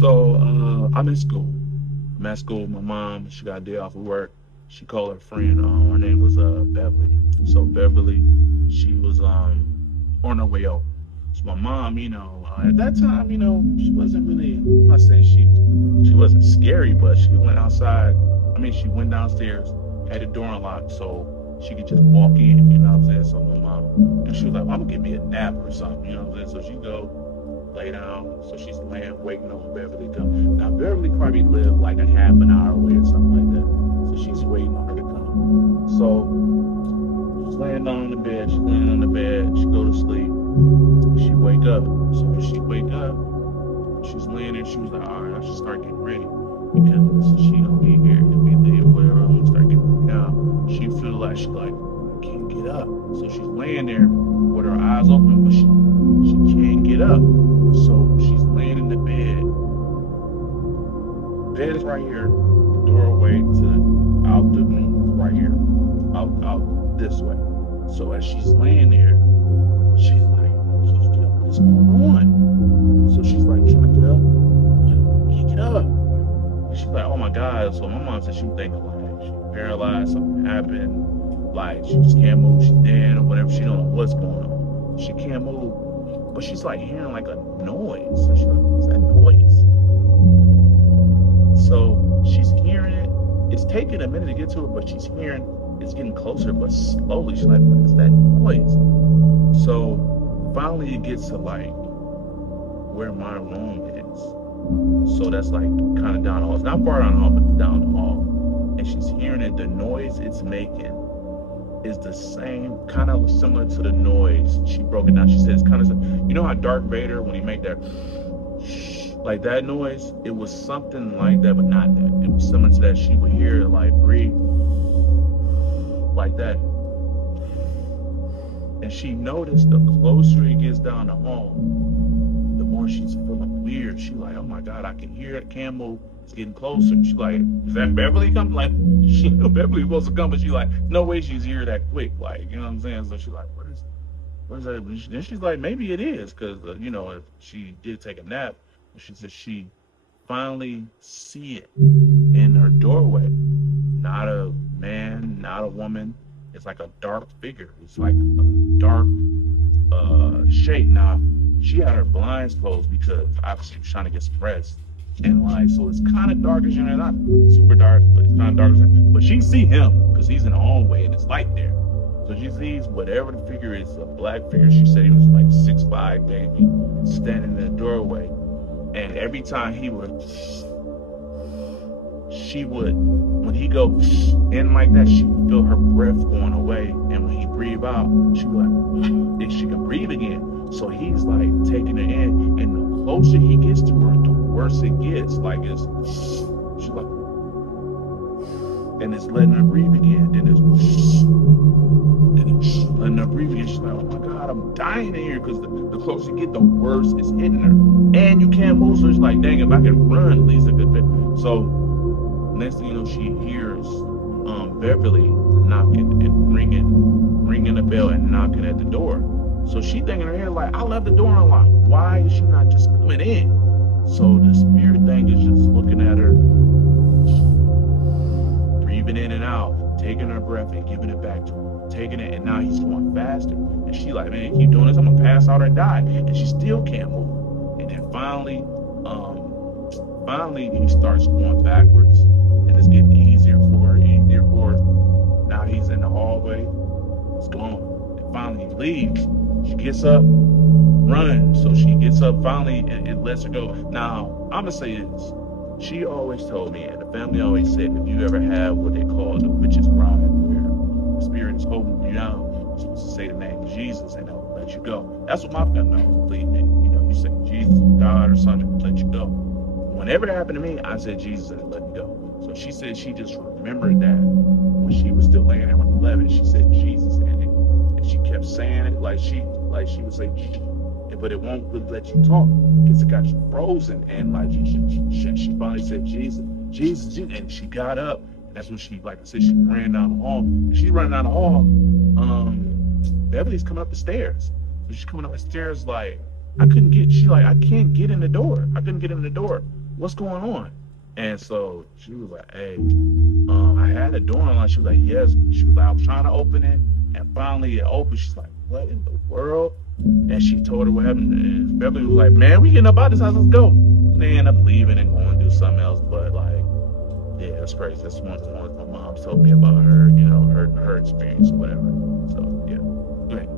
So I'm in school. I'm at school with my mom. She got a day off of work. She called her friend. Her name was Beverly. So Beverly, she was on her way over. So my mom, at that time, she wasn't really. I'm not saying she wasn't scary, but she went outside. I mean, she went downstairs, had the door unlocked, so she could just walk in. You know what I'm saying? So my mom, and she was like, well, "I'm gonna give me a nap or something." You know what I'm saying? So she go lay down. So she's laying, waiting on Beverly to come. Now Beverly probably lived like a half an hour away or something like that. So she's waiting on her to come. So she's laying down on the bed. She's laying on the bed. She go to sleep. She wake up. So when she wake up, she's laying there. She was like, all right, I should start getting ready because she gonna be here to be there, whatever. I'm gonna start getting ready now. She feel like she like I can't get up. So she's laying there with her eyes open, but she can't get up. So she's laying in the bed. Bed is right here. The doorway to out the room is right here. Out this way. So as she's laying there, she's like, I can't get up. What is going on? So she's like trying to get up. I can't get up. And she's like, oh my God. So my mom said she was thinking like she's paralyzed, something happened. Like she just can't move, she's dead or whatever. She don't know what's going on. She can't move. But she's like hearing like a noise. So she's like, what's that noise? So she's hearing it. It's taking a minute to get to it, but she's hearing it's getting closer, but slowly. She's like, what is that noise? So finally it gets to like where my room is. So that's like kind of down the hall. It's not far down the hall, but it's down the hall. And she's hearing it. The noise it's making is the same, kind of similar to the noise. She broke it down. She said it's kind of, you know how Darth Vader, when he make that, like that noise, it was something like that, but not that. It was similar to that. She would hear it like breathe, like that. And she noticed the closer he gets down the hall, the more she's feeling weird. She like, oh my God, I can hear it. Can't move. It's getting closer. She like, is that Beverly coming? Like, she knew Beverly was supposed to come, but she like, no way she's here that quick. Like, you know what I'm saying? So she's like, what is that? Then she's like, maybe it is, because if she did take a nap, she said she finally see it in her doorway. Not a man, not a woman. It's like a dark figure. It's like a dark shape. Now, she had her blinds closed because obviously she was trying to get some rest. And like, so it's kind of darkish in there, not super dark, but it's kind of dark. But she see him because he's in the hallway and it's light there. So she sees whatever the figure is, a black figure. She said he was like 6'5", maybe, standing in the doorway. And every time she would, when he go in like that, she would feel her breath going away. And when he breathe out, she would like, and she could breathe again. So he's like taking her in, and the closer he gets to her, the worse it gets. Like she's like, and it's letting her breathe again. Then it's letting her breathe again. She's like, oh my God, I'm dying in here, because the closer you get, the worse it's hitting her. And you can't move, so she's like, dang, if I could run, at least a good bit. So next thing you know, she hears Beverly knocking and ringing the bell and knocking at the door. So she thinking in her head like, I left the door unlocked. Why is she not just coming in? So the spirit thing is just looking at her, breathing in and out, taking her breath and giving it back to her, taking it, and now he's going faster. And she like, man, keep doing this, I'm gonna pass out or die. And she still can't move. And then finally he starts going backwards, and it's getting easier for her. Now he's in the hallway, it's gone. And finally he leaves. She gets up, run. So she gets up, finally it lets her go. Now, I'm gonna say this. She always told me, and the family always said, if you ever have what they call the witch's ride, where the spirit is holding you down, you're supposed to say the name of Jesus and they'll let you go. That's what my family always believed in. You say Jesus or God or something, let you go. Whenever it happened to me, I said Jesus and it let me go. So she said she just remembered that when she was still laying there when 11, she said Jesus, and she kept saying it like she would say, but it won't really let you talk because it got you frozen. And like she finally said Jesus, Jesus, Jesus, and she got up. And that's when she, like I said, she ran down the hall. She's running down the hall. Beverly's coming up the stairs. So she's coming up the stairs like, I can't get in the door. I couldn't get in the door. what's going on? And so she was like, hey, I had a door unlocked. She was like, yes. She was like, I was trying to open it, and finally it opened. She's like, what in the world? And she told her what happened. And Beverly was like, man, we getting up out of this house. Let's go. And they end up leaving and going to do something else. But like, yeah, it's crazy. That's one of the ones my mom told me about her, her experience or whatever. So yeah, go ahead.